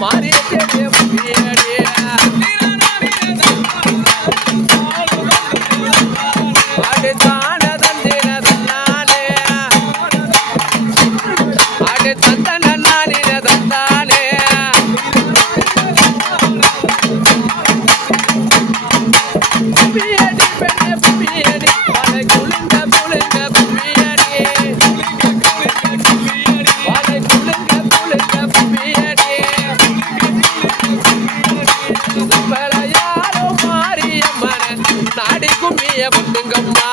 மாறி நாடி கும்மிய பொண்ணுங்கம்மா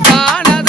தான